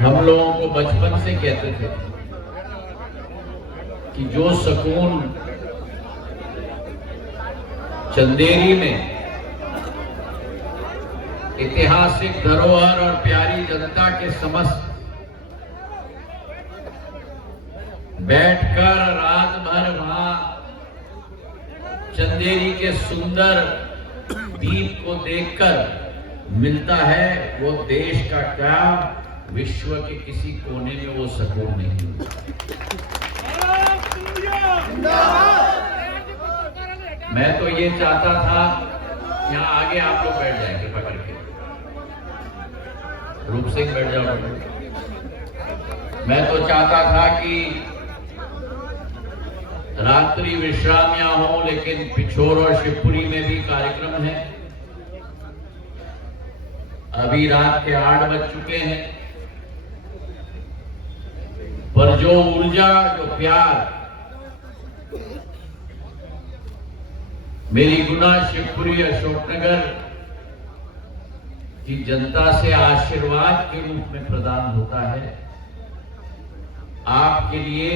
हम लोगों को बचपन से कहते थे कि जो सुकून चंदेरी में ऐतिहासिक धरोहर और प्यारी जनता के समस्त बैठकर रात भर वहां चंदेरी के सुंदर दीप को देखकर मिलता है, वो देश का क्या विश्व के किसी कोने में वो सुकून नहीं मिलता। मैं तो ये चाहता था, यहाँ आगे आप लोग बैठ जाएंगे पकड़ के, रूप सिंह बैठ जाओ। मैं तो चाहता था कि रात्रि विश्राम यहाँ हो, लेकिन पिछोर और शिवपुरी में भी कार्यक्रम है। अभी रात के 8 बज चुके हैं, पर जो ऊर्जा, जो प्यार मेरी गुना शिवपुरी अशोकनगर की जनता से आशीर्वाद के रूप में प्रदान होता है, आपके लिए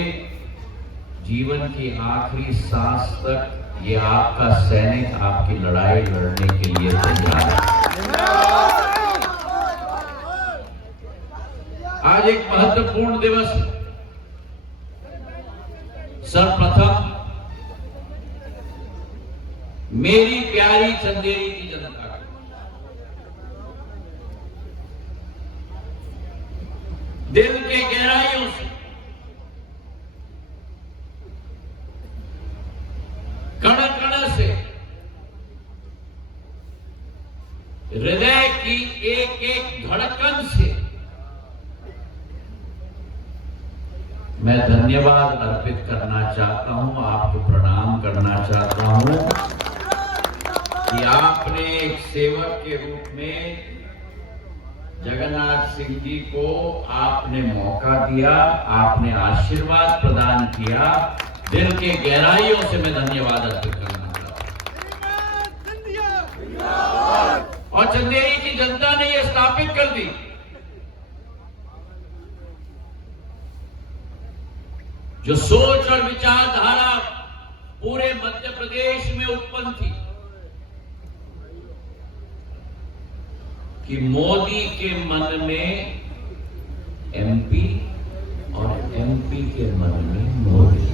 जीवन की आखिरी सांस तक ये आपका सैनिक आपकी लड़ाई लड़ने के लिए तैयार है। आज एक महत्वपूर्ण दिवस है। सर्वप्रथम मेरी प्यारी चंदेरी की जनता को दिल के गहराइयों से कण कण से हृदय की एक एक धड़कन से मैं धन्यवाद अर्पित करना चाहता हूं, आपको प्रणाम करना चाहता हूं कि आपने एक सेवक के रूप में जगन्नाथ सिंह जी को आपने मौका दिया, आपने आशीर्वाद प्रदान किया। दिल के गहराइयों से मैं धन्यवाद अर्पित करना चाहता हूं। और चंदेरी की जनता ने यह स्थापित कर दी जो सोच और विचारधारा पूरे मध्य प्रदेश में उत्पन्न थी कि मोदी के मन में एमपी और एमपी के मन में मोदी।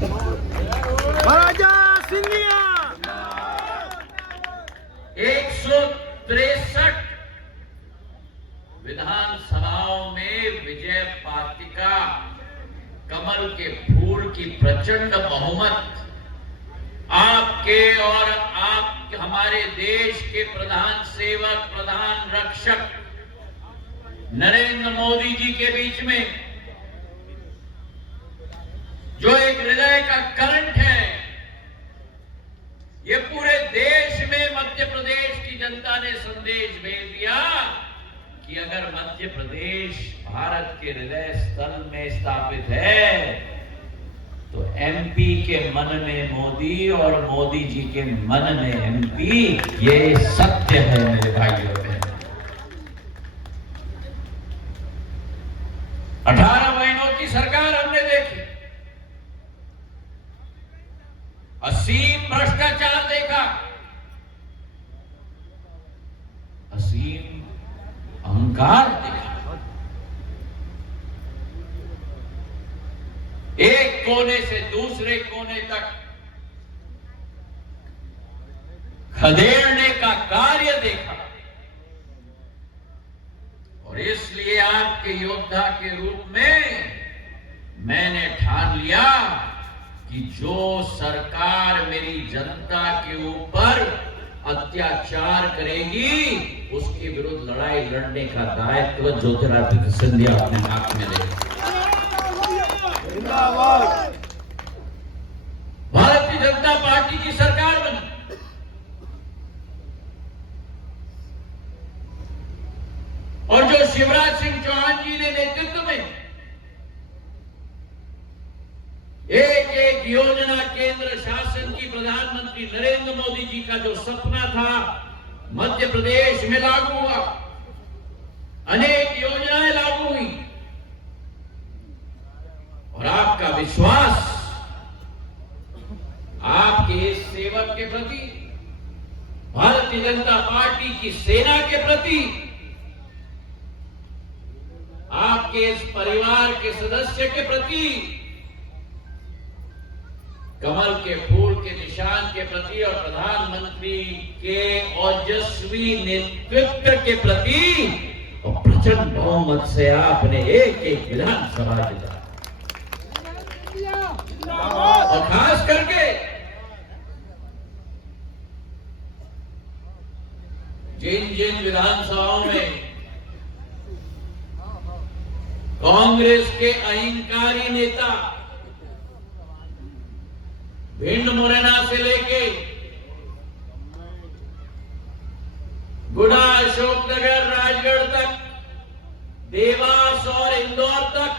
राजा सिंधिया 163 विधानसभाओं में विजय पातिका, कमल के फूल की प्रचंड बहुमत आपके और आप हमारे देश के प्रधान सेवक, प्रधान रक्षक नरेंद्र मोदी जी के बीच में जो एक हृदय का करंट है, ये पूरे देश में मध्य प्रदेश की जनता ने संदेश भेज दिया कि अगर मध्य प्रदेश भारत के हृदय स्थल में स्थापित है तो एमपी के मन में मोदी और मोदी जी के मन में एमपी, ये सत्य है मेरे भाइयों बहनों। 18 महीनों की सरकार हमने देखी, असीम भ्रष्टाचार देखा, असीम अहंकार देखा। एक कोने से दूसरे कोने तक खदेड़ने का कार्य देखा। और इसलिए आपके योद्धा के रूप में मैंने ठान लिया कि जो सरकार मेरी जनता के ऊपर अत्याचार करेगी उसके विरुद्ध लड़ाई लड़ने का दायित्व ज्योतिरादित्य सिंधिया अपने हाथ में लेगा। भारतीय जनता पार्टी की सरकार बनी और जो शिवराज सिंह चौहान जी ने नेतृत्व में एक एक योजना केंद्र शासन की प्रधानमंत्री नरेंद्र मोदी जी का जो सपना था मध्य प्रदेश में लागू हुआ, अनेक योजनाएं लागू हुई। विश्वास आपके इस सेवक के प्रति, भारतीय जनता पार्टी की सेना के प्रति, आपके इस परिवार के सदस्य के प्रति, कमल के फूल के निशान के प्रति और प्रधानमंत्री के ओजस्वी नेतृत्व के प्रति और प्रचंड बहुमत से आपने एक विधानसभा जिता। और खास करके जिन जिन विधानसभाओं में कांग्रेस के अहंकारी नेता भिंड मुरैना से लेके गुना, अशोकनगर, राजगढ़ तक, देवास और इंदौर तक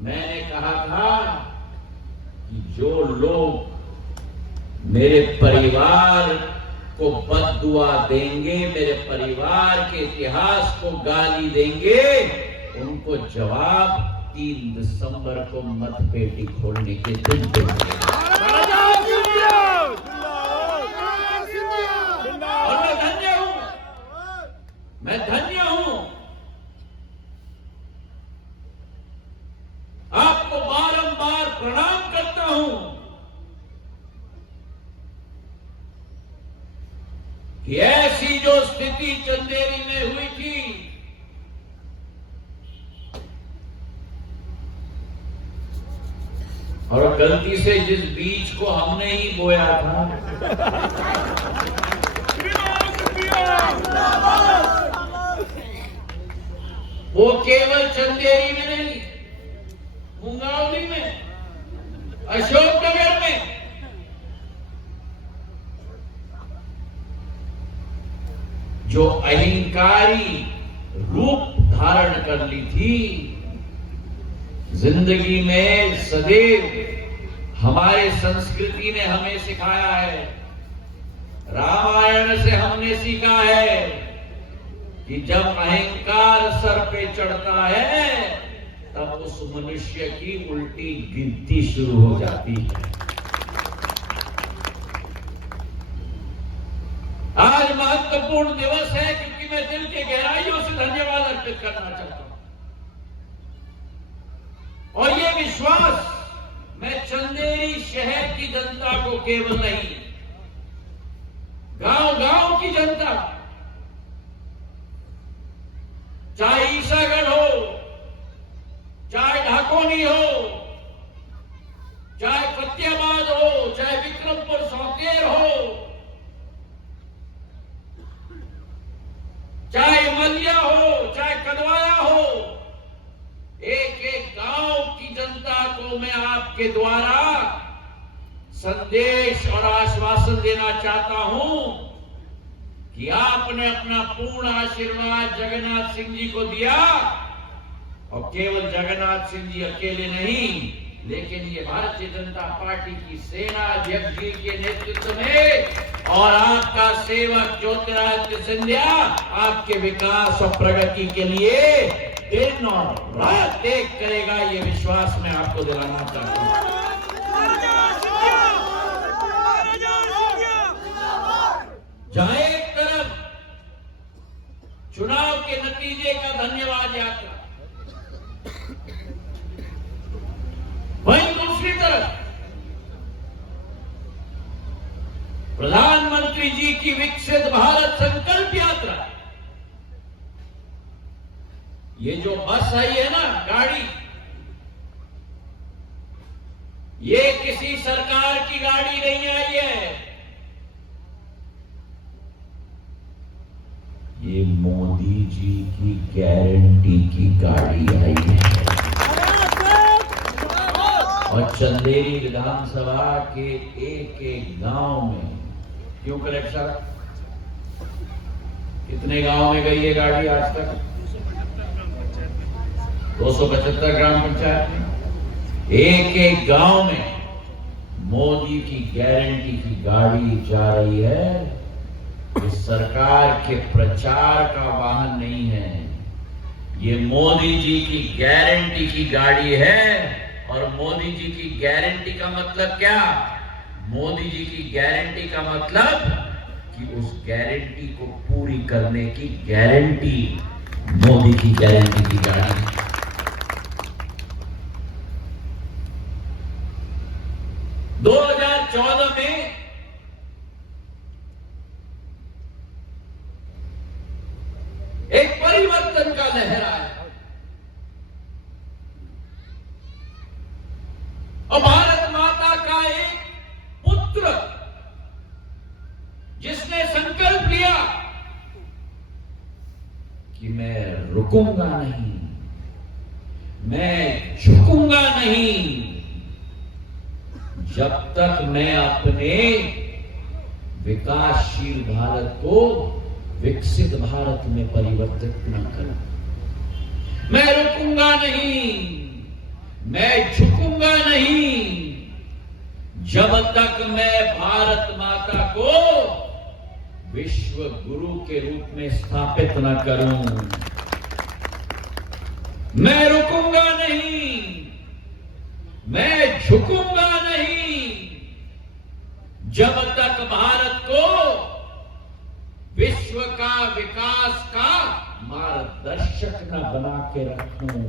मैंने कहा था कि जो लोग मेरे परिवार को बद्दुआ देंगे, मेरे परिवार के इतिहास को गाली देंगे, उनको जवाब 3 दिसंबर को मतपेटी खोलने के दिन देंगे। और मैं धन्य हूं, मैं धन्य हूं, आपको बारंबार प्रणाम करता हूं कि ऐसी जो स्थिति चंदेरी में हुई थी, और गलती से जिस बीज को हमने ही बोया था, वो केवल चंदेरी में नहीं, मुंगावली में, अशोकनगर में, जो अहंकारी रूप धारण कर ली थी, जिंदगी में सदैव हमारे संस्कृति ने हमें सिखाया है, रामायण से हमने सीखा है कि जब अहंकार सर पे चढ़ता है तब उस मनुष्य की उल्टी गिनती शुरू हो जाती है। आज महत्वपूर्ण दिवस है क्योंकि मैं दिल के गहराइयों से धन्यवाद अर्पित करना चाहता हूं, और ये विश्वास मैं चंदेरी शहर की जनता को केवल नहीं, गांव-गांव की जनता, चाहे ईसागढ़ हो, चाहे ढाकोनी हो, चाहे फतेहाबाद हो, चाहे विक्रमपुर सौतेर हो, चाहे मलिया हो, चाहे कदवाया हो, एक एक गांव की जनता को मैं आपके द्वारा संदेश और आश्वासन देना चाहता हूं कि आपने अपना पूर्ण आशीर्वाद जगन्नाथ सिंह जी को दिया, और केवल जगन्नाथ सिंह जी अकेले नहीं, लेकिन ये भारतीय जनता पार्टी की सेना अध्यक्ष जी के नेतृत्व में और आपका सेवक ज्योतिरादित्य सिंधिया आपके विकास और प्रगति के लिए दिन और रात एक करेगा, ये विश्वास मैं आपको दिलाना चाहता हूं। जहां एक तरफ चुनाव के नतीजे का धन्यवाद यात्रा, वहीं दूसरी तरफ प्रधानमंत्री जी की विकसित भारत संकल्प यात्रा, ये जो बस आई है ना, गाड़ी, ये किसी सरकार की गाड़ी नहीं आई है, ये मोदी जी की गारंटी की गाड़ी आई है। और चंदेरी विधानसभा के एक एक गांव में, क्यों कलेक्टर साहब, कितने गांव में गई ये गाड़ी आज तक? 275 ग्राम पंचायत में, एक एक गांव में मोदी की गारंटी की गाड़ी जा रही है। ये सरकार के प्रचार का वाहन नहीं है, ये मोदी जी की गारंटी की गाड़ी है। और मोदी जी की गारंटी का मतलब क्या? मोदी जी की गारंटी का मतलब कि उस गारंटी को पूरी करने की गारंटी मोदी की गारंटी की गाड़ी। 2014 में एक परिवर्तन का लहर आया और भारत माता का एक पुत्र जिसने संकल्प लिया कि मैं रुकूंगा नहीं, मैं झुकूंगा नहीं जब तक मैं अपने विकासशील भारत को विकसित भारत में परिवर्तित न करूं। मैं रुकूंगा नहीं, मैं झुकूंगा नहीं जब तक मैं भारत माता को विश्व गुरु के रूप में स्थापित न करूं। मैं रुकूंगा नहीं, मैं झुकूंगा नहीं जब तक भारत को विश्व का विकास का मार्गदर्शक न बना के रखूं।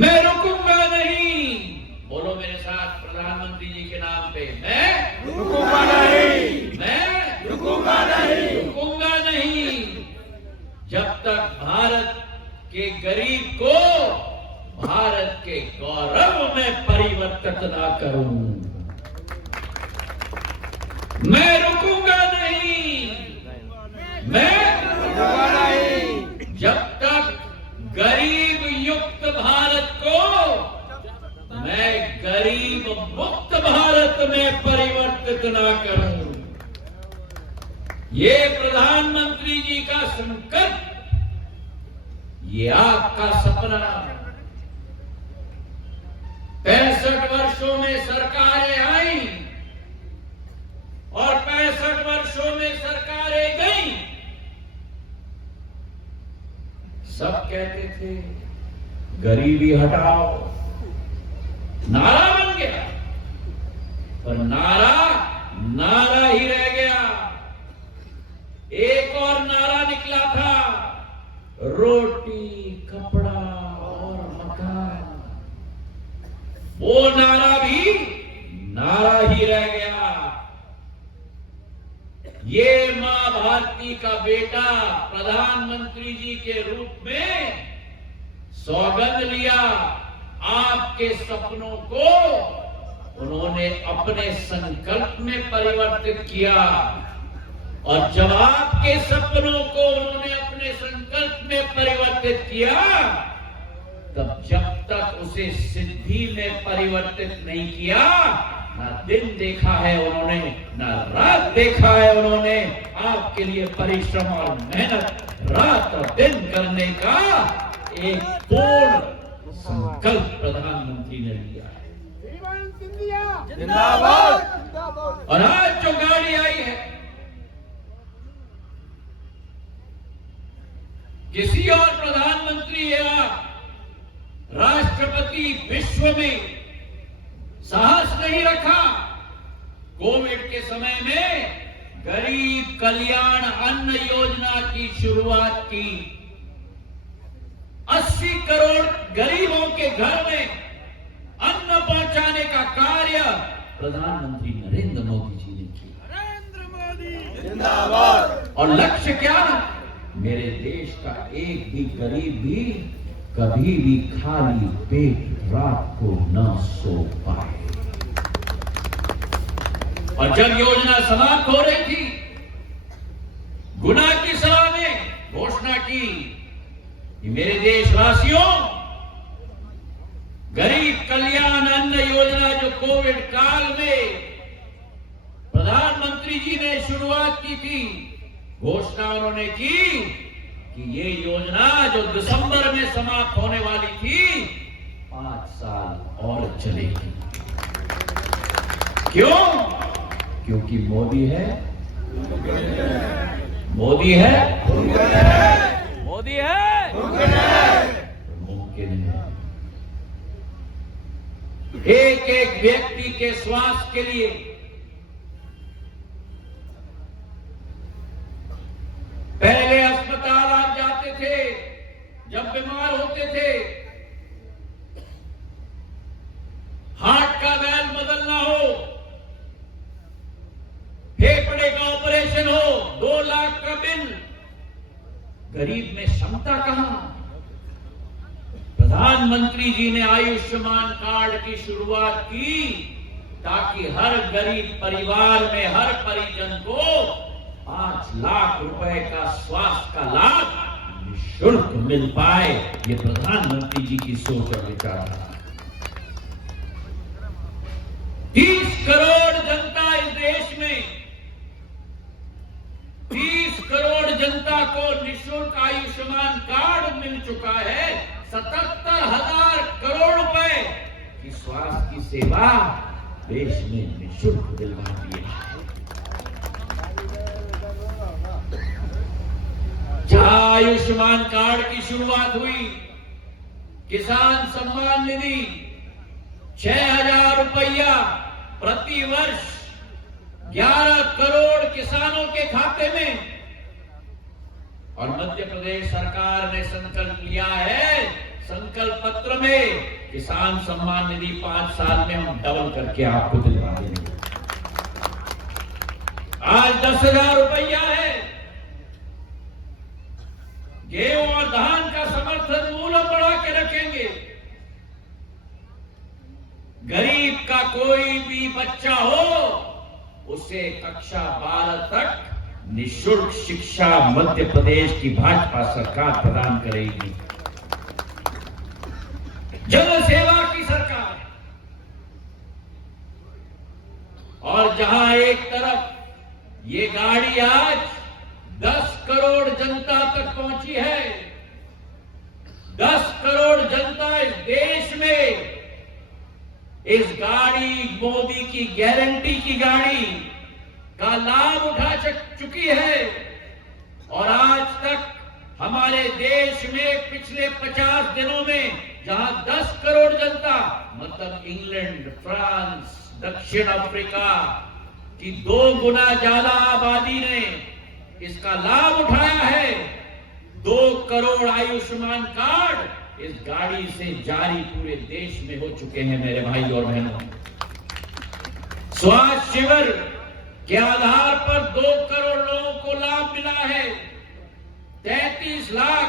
मैं रुकूंगा नहीं। बोलो मेरे साथ प्रधानमंत्री जी के नाम पे, मैं रुकूंगा नहीं, मैं रुकूंगा नहीं, रुकूंगा नहीं जब तक भारत के गरीब को भारत के गौरव में परिवर्तित ना करूं। मैं रुकूंगा नहीं, मैं रुकूंगा नहीं जब तक गरीब युक्त भारत को मैं गरीब मुक्त भारत में परिवर्तित ना करूं। ये प्रधानमंत्री जी का संकल्प, ये आपका सपना। 65 वर्षों में सरकारें आई और 65 वर्षों में सरकारें गई। सब कहते थे गरीबी हटाओ, नारा बन गया, पर नारा नारा ही रह गया। एक और नारा निकला था, रोटी कपड़ा और मकान। वो नारा भी नारा ही रह गया। ये मां भारती का बेटा प्रधानमंत्री जी के रूप में सौगंध लिया। आपके सपनों को उन्होंने अपने संकल्प में परिवर्तित किया और जब आपके सपनों को उन्होंने अपने संकल्प में परिवर्तित किया, तब जब तक उसे सिद्धि में परिवर्तित नहीं किया, ना दिन देखा है उन्होंने, ना रात देखा है उन्होंने। आपके लिए परिश्रम और मेहनत रात और दिन करने का एक पूर्ण संकल्प प्रधानमंत्री ने लिया है। जिंदाबाद। और आज जो गाड़ी आई है, किसी और प्रधानमंत्री या राष्ट्रपति विश्व में साहस नहीं रखा। कोविड के समय में गरीब कल्याण अन्न योजना की शुरुआत की। 80 करोड़ गरीबों के घर में अन्न पहुंचाने का कार्य प्रधानमंत्री नरेंद्र मोदी जी ने किया। नरेंद्र मोदी जिंदाबाद। और लक्ष्य क्या? मेरे देश का एक भी गरीब भी कभी भी खाली पेट रात को न सो पाए। और जब योजना समाप्त हो रही थी, गुना की सभा में घोषणा की कि मेरे देशवासियों, गरीब कल्याण अन्न योजना जो कोविड काल में प्रधानमंत्री जी ने शुरुआत की थी, घोषणा उन्होंने की कि ये योजना जो दिसंबर में समाप्त होने वाली थी, 5 साल और चलेगी। क्यों? क्योंकि मोदी है, मोदी है, मोदी है, मुमकिन है। एक एक व्यक्ति के स्वास्थ्य के लिए पहले अस्पताल आप जाते थे, जब बीमार होते थे, हार्ट का वैल्व बदलना हो, फेफड़े का ऑपरेशन हो, 2 लाख का बिल, गरीब में क्षमता कहां? प्रधानमंत्री जी ने आयुष्मान कार्ड की शुरुआत की ताकि हर गरीब परिवार में हर परिजन को 5 लाख रुपए का स्वास्थ्य का लाभ निःशुल्क मिल पाए। ये प्रधानमंत्री जी की सोच और विचारधारा। 30 करोड़ जनता इस देश में, 30 करोड़ जनता को निःशुल्क आयुष्मान कार्ड मिल चुका है। 77,000 करोड़ रुपए की स्वास्थ्य की सेवा देश में निःशुल्क दिलवा दी है। जहां आयुष्मान कार्ड की शुरुआत हुई, किसान सम्मान निधि 6,000 रुपया प्रति वर्ष 11 करोड़ किसानों के खाते में, और मध्य प्रदेश सरकार ने संकल्प लिया है, संकल्प पत्र में किसान सम्मान निधि 5 साल में हम डबल करके आपको दिलवा देंगे। आज 10,000 रुपया है। गेहूं और धान का समर्थन मूल्य बढ़ा के रखेंगे। गरीब का कोई भी बच्चा हो, उसे कक्षा 12 तक निःशुल्क शिक्षा मध्य प्रदेश की भाजपा सरकार प्रदान करेगी। जन सेवा की सरकार। और जहां एक तरफ ये गाड़ी आज 10 करोड़ जनता तक पहुंची है, 10 करोड़ जनता इस देश में इस गाड़ी, मोदी की गारंटी की गाड़ी का लाभ उठा चुकी है। और आज तक हमारे देश में पिछले 50 दिनों में जहां 10 करोड़ जनता, मतलब इंग्लैंड, फ्रांस, दक्षिण अफ्रीका की 2 गुना ज्यादा आबादी ने इसका लाभ उठाया है। 2 करोड़ आयुष्मान कार्ड इस गाड़ी से जारी पूरे देश में हो चुके हैं मेरे भाई और बहनों। स्वास्थ्य शिविर के आधार पर 2 करोड़ लोगों को लाभ मिला है। 33 लाख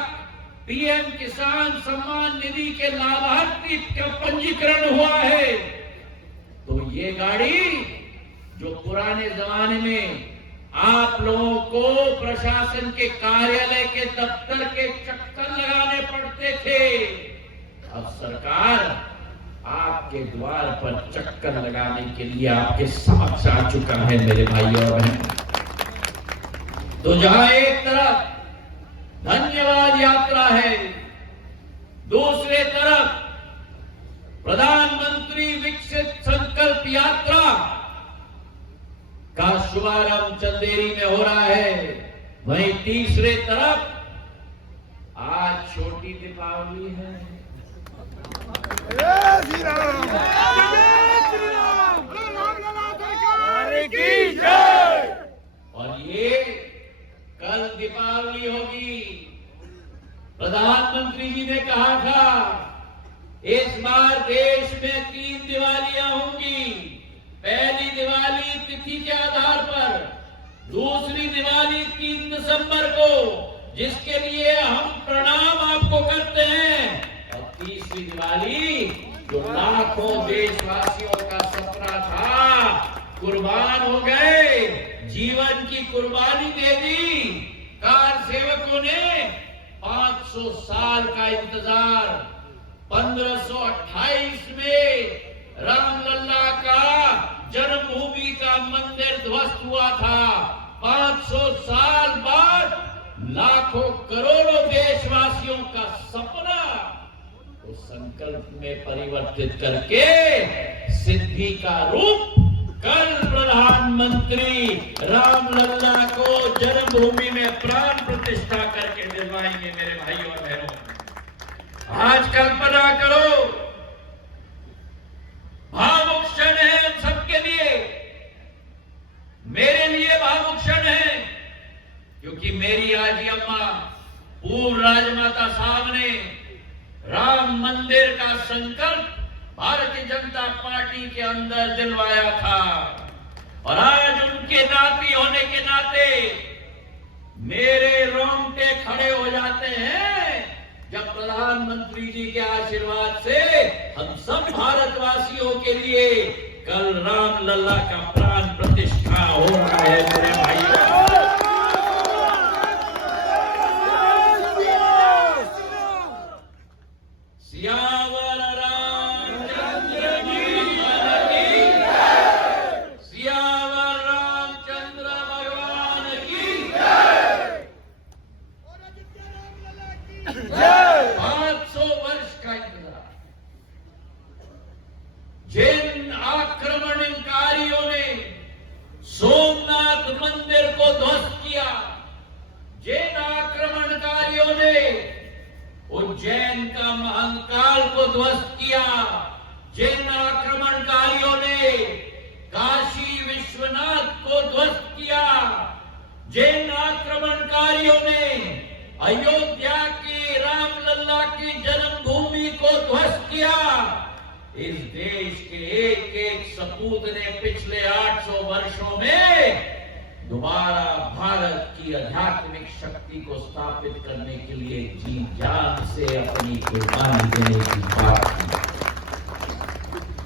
पीएम किसान सम्मान निधि के लाभार्थी का पंजीकरण हुआ है। तो ये गाड़ी जो पुराने जमाने में आप लोगों को प्रशासन के कार्यालय के दफ्तर के चक्कर लगाने पड़ते थे, अब सरकार आपके द्वार पर चक्कर लगाने के लिए आपके समक्ष आ चुका है मेरे भाई और बहन। तो जहां एक तरफ धन्यवाद यात्रा है, दूसरे तरफ प्रधानमंत्री विकसित संकल्प यात्रा का शुभारंभ चंदेरी में हो रहा है, वहीं तीसरे तरफ आज छोटी दीपावली है। जय श्री राम, जय श्री राम, राम लला सरकार की जय। और ये कल दीपावली होगी। प्रधानमंत्री जी ने कहा था इस बार देश में 3 दिवालियां होंगी। पहली दिवाली तिथि के आधार पर, दूसरी दिवाली 3 दिसंबर को, जिसके लिए हम प्रणाम आपको करते हैं, और तीसरी दिवाली जो लाखों देशवासियों का सपना था, कुर्बान हो गए, जीवन की कुर्बानी दे दी। कार सेवकों ने 500 साल का इंतजार, 1528 में रामलला का जन्मभूमि का मंदिर ध्वस्त हुआ था। 500 साल बाद लाखों करोड़ों देशवासियों का सपना उस संकल्प में परिवर्तित करके सिद्धि का रूप कल प्रधानमंत्री रामलला को जन्मभूमि में प्राण प्रतिष्ठा करके दिलवाएंगे मेरे भाई और बहनों। आज कल्पना करो क्योंकि मेरी आजी अम्मा पूर्व राजमाता साहब ने राम मंदिर का संकल्प भारतीय जनता पार्टी के अंदर दिलवाया था, और आज उनके नाती होने के नाते मेरे रोंगटे खड़े हो जाते हैं जब प्रधानमंत्री जी के आशीर्वाद से हम सब भारतवासियों के लिए कल राम लल्ला का प्राण प्रतिष्ठा हो रहा है। मेरे भाइयों, सियावर रामचंद्र की जय, सियावर रामचंद्र भगवान की जय। 500 वर्ष का इंतजार, जिन आक्रमणकारियों ने सोमनाथ मंदिर को ध्वस्त किया, जिन आक्रमणकारियों ने उज्जैन का महाकाल को ध्वस्त किया, जिन आक्रमणकारियों ने काशी विश्वनाथ को ध्वस्त किया, जिन आक्रमणकारियों ने अयोध्या की रामलल्ला की जन्मभूमि को ध्वस्त किया, इस देश के एक एक सपूत ने पिछले 800 वर्षों में दोबारा भारत की आध्यात्मिक शक्ति को स्थापित करने के लिए जी जान से अपनी कुर्बानी देने की बात की।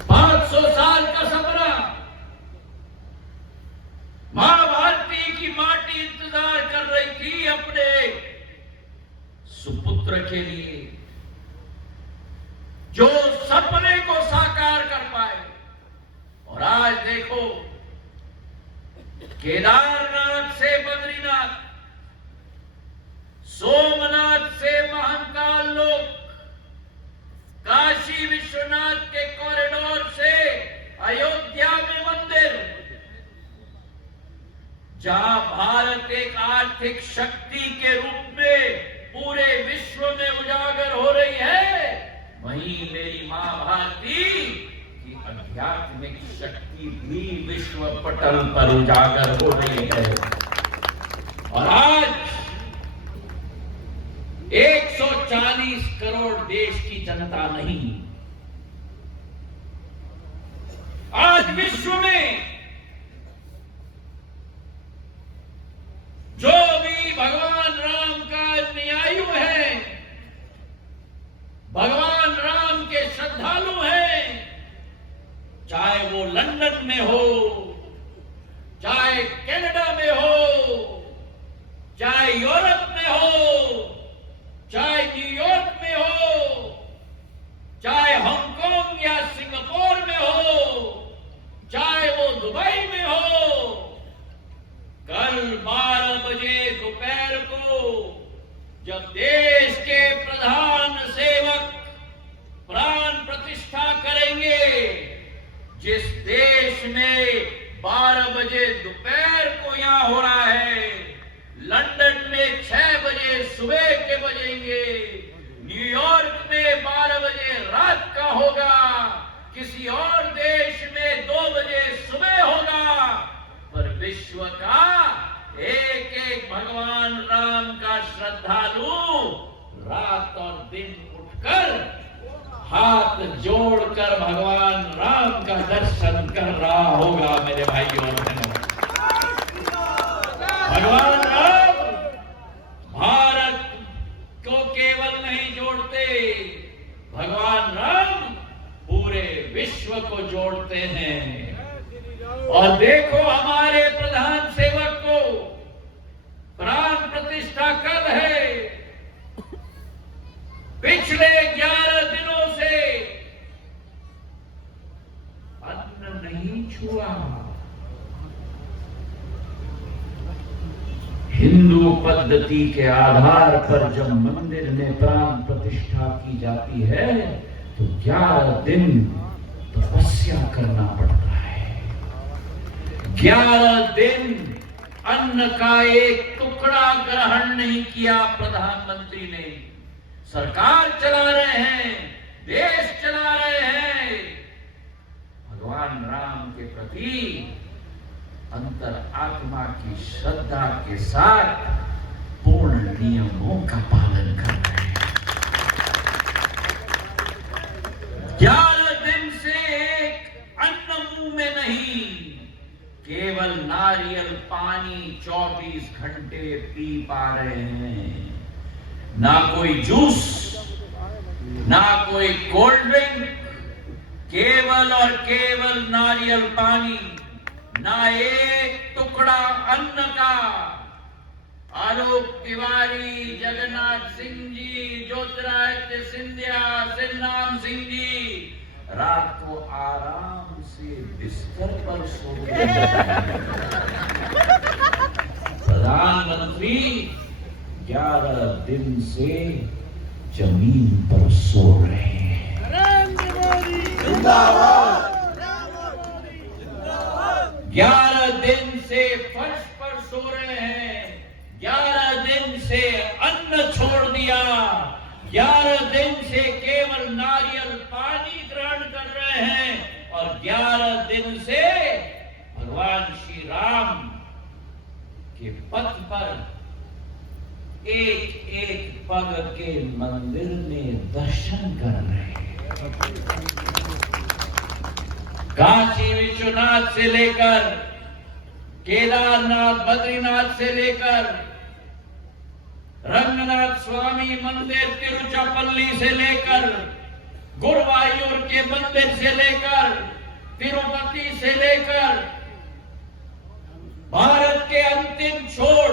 500 साल का सपना मां भारती की माटी इंतजार कर रही थी अपने सुपुत्र के लिए, जो सपने को साकार कर पाए। और आज देखो, केदारनाथ से बद्रीनाथ, सोमनाथ से महाकाल लोक, काशी विश्वनाथ के कॉरिडोर से अयोध्या में मंदिर, जहां भारत एक आर्थिक शक्ति के रूप में पूरे विश्व में उजागर हो रही है, वहीं मेरी मां भारती की आध्यात्मिक शक्ति भी विश्व पटल पर उजागर हो रही है। और आज 140 करोड़ देश की जनता नहीं, आज विश्व में जो भी भगवान राम का अनुयायी है, भगवान राम के श्रद्धालु हैं, चाहे वो लंदन में हो, चाहे कनाडा में हो, चाहे यूरोप में हो, चाहे न्यूयॉर्क में हो, चाहे हांगकांग या सिंगापुर में हो, चाहे वो दुबई में हो, कल 12 बजे दोपहर को जब देश के प्रधान सेवक प्राण प्रतिष्ठा करेंगे, जिस देश में 12 बजे दोपहर को यहां हो रहा है, लंदन में 6 बजे सुबह के बजेंगे, न्यूयॉर्क में 12 बजे रात का होगा, किसी और देश में 2 बजे सुबह होगा, पर विश्व का एक एक भगवान राम का श्रद्धालु रात और दिन उठकर हाथ जोड़कर भगवान राम का दर्शन कर रहा होगा। मेरे भाइयों और बहनों, भगवान राम भारत को केवल नहीं जोड़ते, भगवान राम पूरे विश्व को जोड़ते हैं। और देखो, हमारे प्रधान सेवक को प्राण प्रतिष्ठा कल है, पिछले 11 दिनों से अन्न नहीं छुआ। हिंदू पद्धति के आधार पर जब मंदिर में प्राण प्रतिष्ठा की जाती है तो 11 दिन तपस्या करना पड़ता है। 11 दिन अन्न का एक टुकड़ा ग्रहण नहीं किया प्रधानमंत्री ने। सरकार चला रहे हैं, देश चला रहे हैं, भगवान राम के प्रति अंतर आत्मा की श्रद्धा के साथ 11 दिन से एक अन्न मुंह में नहीं, केवल नारियल पानी 24 घंटे पी पा रहे हैं। ना कोई जूस, ना कोई कोल्ड ड्रिंक, केवल और केवल नारियल पानी, ना एक टुकड़ा अन्न का। आलोक तिवारी, जगन्नाथ सिंह जी, ज्योतिरादित्य सिंधिया, सिन्नाम सिंह जी रात को आराम से बिस्तर पर सो गए। प्रधानमंत्री 11 दिन से जमीन पर सो रहे हैं। नरेंद्र मोदी जिंदाबाद। 11 दिन से फर्श पर सो रहे हैं। 11 दिन से अन्न छोड़ दिया। 11 दिन से केवल नारियल पानी ग्रहण कर रहे हैं और 11 दिन से भगवान श्री राम के पथ पर एक एक पग के मंदिर में दर्शन कर रहे हैं। काशी विश्वनाथ से लेकर केदारनाथ, बद्रीनाथ से लेकर रंगनाथ स्वामी मंदिर तिरुचिरापल्ली से लेकर गुरुवायूर के मंदिर से लेकर तिरुपति से लेकर भारत के अंतिम छोर,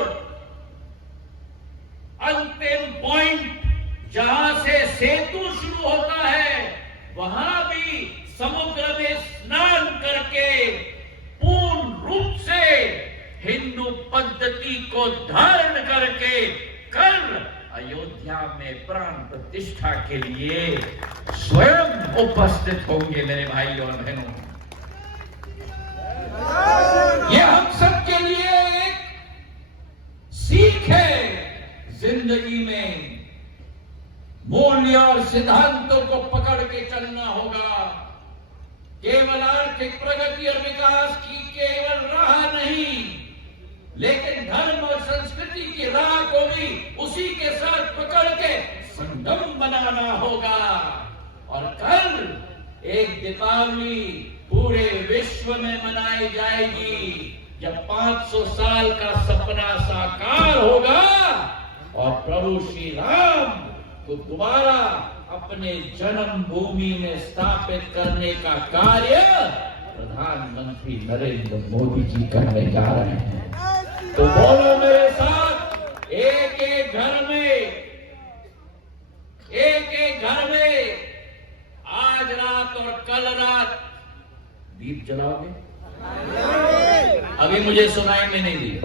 अंतिम पॉइंट जहां से सेतु शुरू होता है, वहां भी समुद्र में स्नान करके पूर्ण रूप से हिंदू पद्धति को धारण करके कल अयोध्या में प्राण प्रतिष्ठा के लिए स्वयं उपस्थित होंगे। मेरे भाई और बहनों, यह हम सब के लिए एक सीख है। जिंदगी में मूल्य और सिद्धांतों को पकड़ के चलना होगा। केवल आर्थिक प्रगति और विकास की केवल राह नहीं, लेकिन धर्म और संस्कृति की राह को भी उसी के साथ पकड़ के संगम बनाना होगा। और कल एक दीपावली पूरे विश्व में मनाई जाएगी, जब 500 साल का सपना साकार होगा और प्रभु श्री राम को दोबारा अपने जन्म भूमि में स्थापित करने का कार्य प्रधानमंत्री नरेंद्र मोदी जी करने जा रहे हैं। तो बोलो मेरे साथ, एक एक घर में आज रात और कल रात दीप जलाओगे? अभी मुझे सुनाई में नहीं दिया।